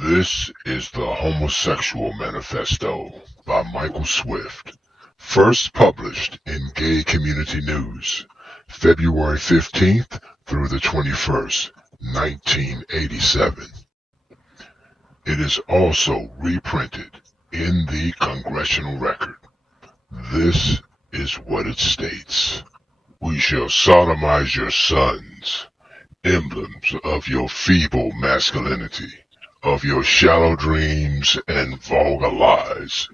This is the Homosexual Manifesto by Michael Swift, first published in Gay Community News, February 15th through the 21st, 1987. It is also reprinted in the Congressional Record. This is what it states. We shall sodomize your sons, emblems of your feeble masculinity, of your shallow dreams and vulgar lies.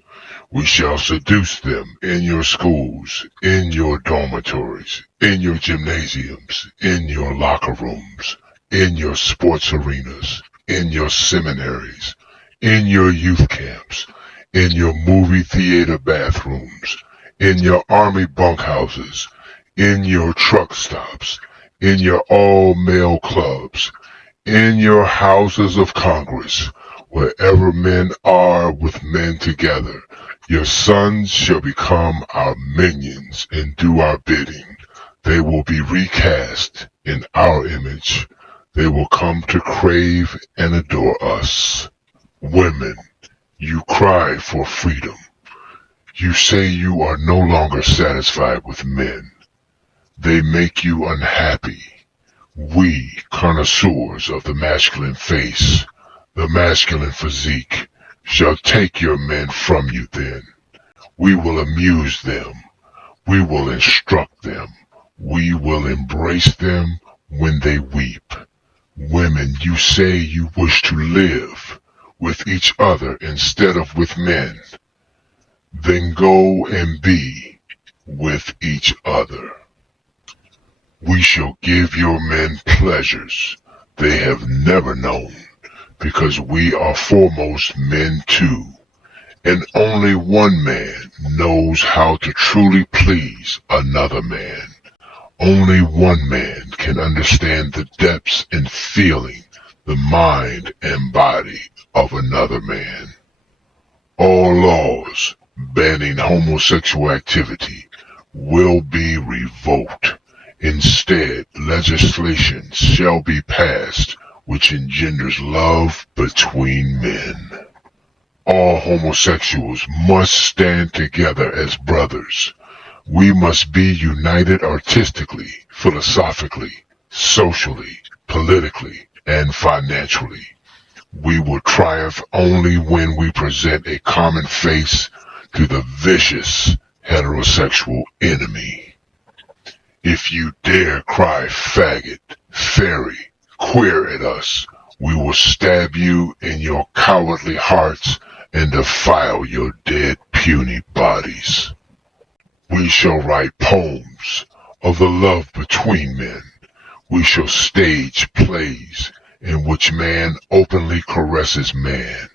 We shall seduce them in your schools, in your dormitories, in your gymnasiums, in your locker rooms, in your sports arenas, in your seminaries, in your youth camps, in your movie theater bathrooms, in your army bunkhouses, in your truck stops, in your all-male clubs, in your houses of Congress, wherever men are with men together. Your sons shall become our minions and do our bidding. They will be recast in our image. They will come to crave and adore us. Women, you cry for freedom. You say you are no longer satisfied with men. They make you unhappy. We, connoisseurs of the masculine face, the masculine physique, shall take your men from you then. We will amuse them. We will instruct them. We will embrace them when they weep. Women, you say you wish to live with each other instead of with men. Then go and be with each other. We shall give your men pleasures they have never known, because we are foremost men too, and only one man knows how to truly please another man. Only one man can understand the depths and feeling, the mind and body of another man. All laws banning homosexual activity will be revoked. Instead, legislation shall be passed which engenders love between men. All homosexuals must stand together as brothers. We must be united artistically, philosophically, socially, politically, and financially. We will triumph only when we present a common face to the vicious heterosexual enemy. If you dare cry faggot, fairy, queer at us, we will stab you in your cowardly hearts and defile your dead puny bodies. We shall write poems of the love between men. We shall stage plays in which man openly caresses man.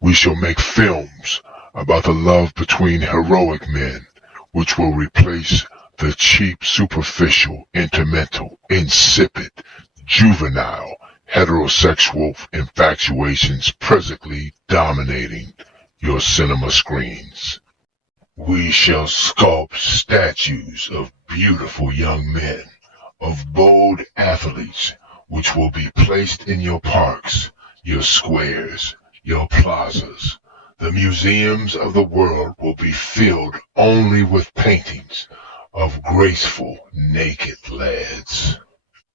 We shall make films about the love between heroic men, which will replace the cheap, superficial, intermental, insipid, juvenile, heterosexual infatuations presently dominating your cinema screens. We shall sculpt statues of beautiful young men, of bold athletes, which will be placed in your parks, your squares, your plazas. The museums of the world will be filled only with paintings of graceful, naked lads.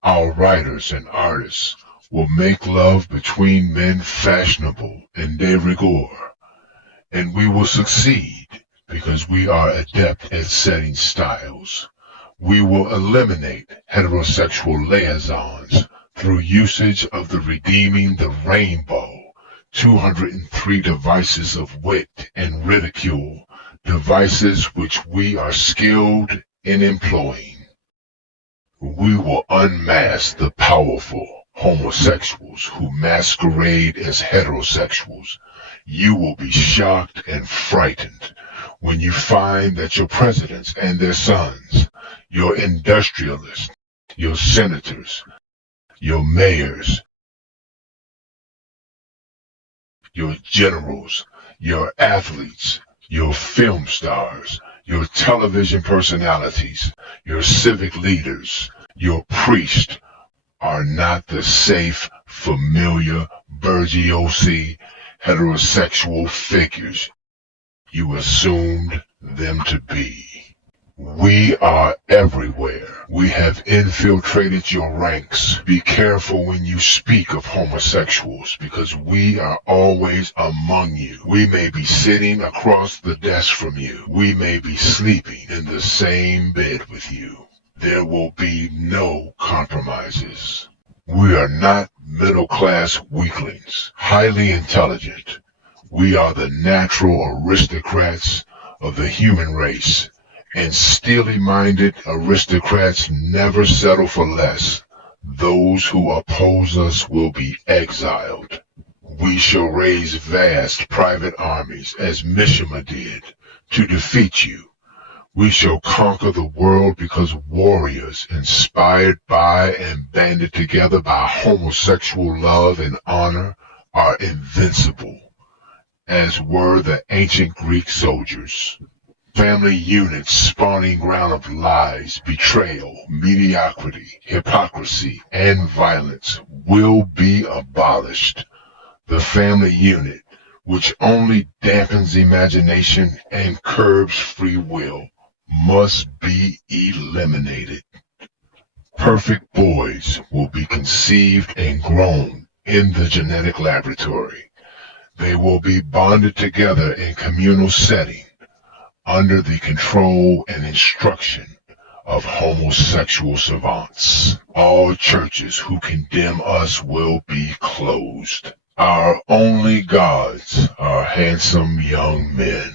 Our writers and artists will make love between men fashionable and de rigueur, and we will succeed because we are adept at setting styles. We will eliminate heterosexual liaisons through usage of the redeeming the rainbow, 203 devices of wit and ridicule, devices which we are skilled in employing. We will unmask the powerful homosexuals who masquerade as heterosexuals. You will be shocked and frightened when you find that your presidents and their sons, your industrialists, your senators, your mayors, your generals, your athletes, your film stars, your television personalities, your civic leaders, your priests, are not the safe, familiar, bourgeoisie, heterosexual figures you assumed them to be. We are everywhere. We have infiltrated your ranks. Be careful when you speak of homosexuals, because we are always among you. We may be sitting across the desk from you. We may be sleeping in the same bed with you. There will be no compromises. We are not middle-class weaklings, highly intelligent. We are the natural aristocrats of the human race, and steely-minded aristocrats never settle for less. Those who oppose us will be exiled. We shall raise vast private armies, as Mishima did, to defeat you. We shall conquer the world because warriors, inspired by and banded together by homosexual love and honor, are invincible, as were the ancient Greek soldiers. Family units, spawning ground of lies, betrayal, mediocrity, hypocrisy, and violence, will be abolished. The family unit, which only dampens imagination and curbs free will, must be eliminated. Perfect boys will be conceived and grown in the genetic laboratory. They will be bonded together in communal setting, under the control and instruction of homosexual savants. All churches who condemn us will be closed. Our only gods are handsome young men.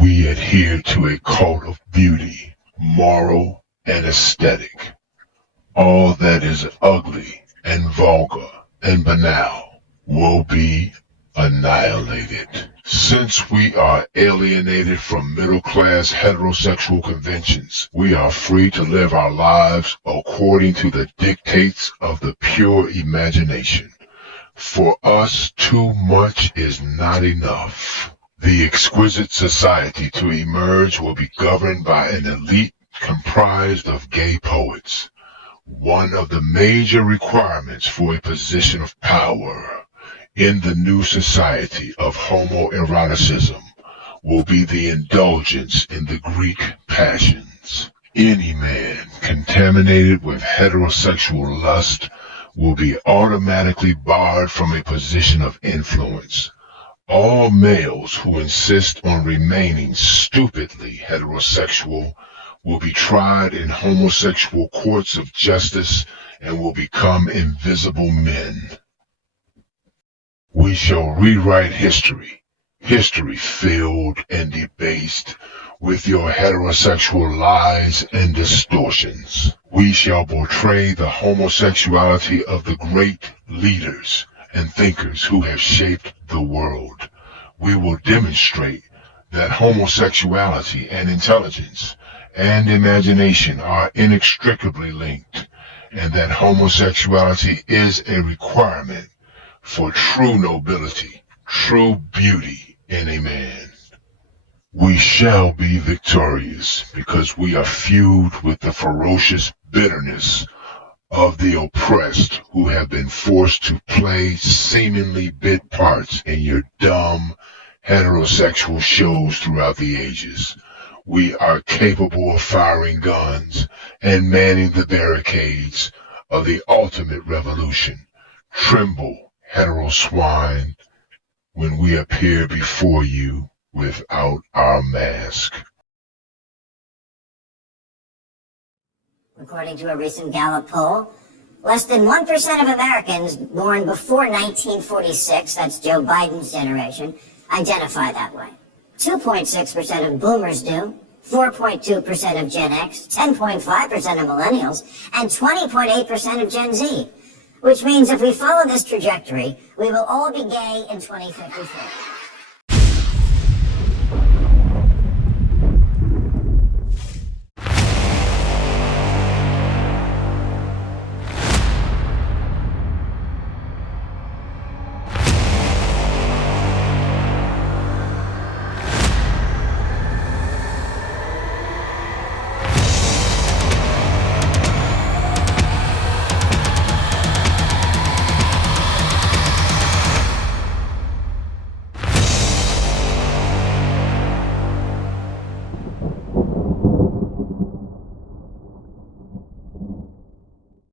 We adhere to a cult of beauty, moral and aesthetic. All that is ugly and vulgar and banal will be annihilated. Since we are alienated from middle-class heterosexual conventions, we are free to live our lives according to the dictates of the pure imagination. For us, too much is not enough. The exquisite society to emerge will be governed by an elite comprised of gay poets. One of the major requirements for a position of power in the new society of homoeroticism will be the indulgence in the Greek passions. Any man contaminated with heterosexual lust will be automatically barred from a position of influence. All males who insist on remaining stupidly heterosexual will be tried in homosexual courts of justice and will become invisible men. We shall rewrite history filled and debased with your heterosexual lies and distortions. We shall portray the homosexuality of the great leaders and thinkers who have shaped the world. We will demonstrate that homosexuality and intelligence and imagination are inextricably linked, and that homosexuality is a requirement for true nobility, true beauty in a man. We shall be victorious because we are fueled with the ferocious bitterness of the oppressed who have been forced to play seemingly bit parts in your dumb heterosexual shows throughout the ages. We are capable of firing guns and manning the barricades of the ultimate revolution. Tremble, hetero swine, when we appear before you without our mask. According to a recent Gallup poll, less than 1% of Americans born before 1946, that's Joe Biden's generation, identify that way. 2.6% of boomers do, 4.2% of Gen X, 10.5% of millennials, and 20.8% of Gen Z. Which means if we follow this trajectory, we will all be gay in 2053.